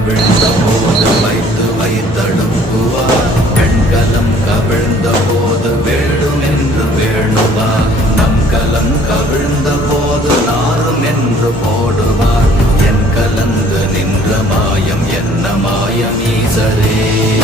கவிழ்ந்த போது வைத்து வைத்தடுப்புவார். வெண்கலம் கவிழ்ந்த போது வேடும் என்று வேணுவார். நம் கலம் கவிழ்ந்த போது நாரும் என்று போடுவார். என் கலந்து நின்ற மாயம் என்ன மாயம் ஈசரே.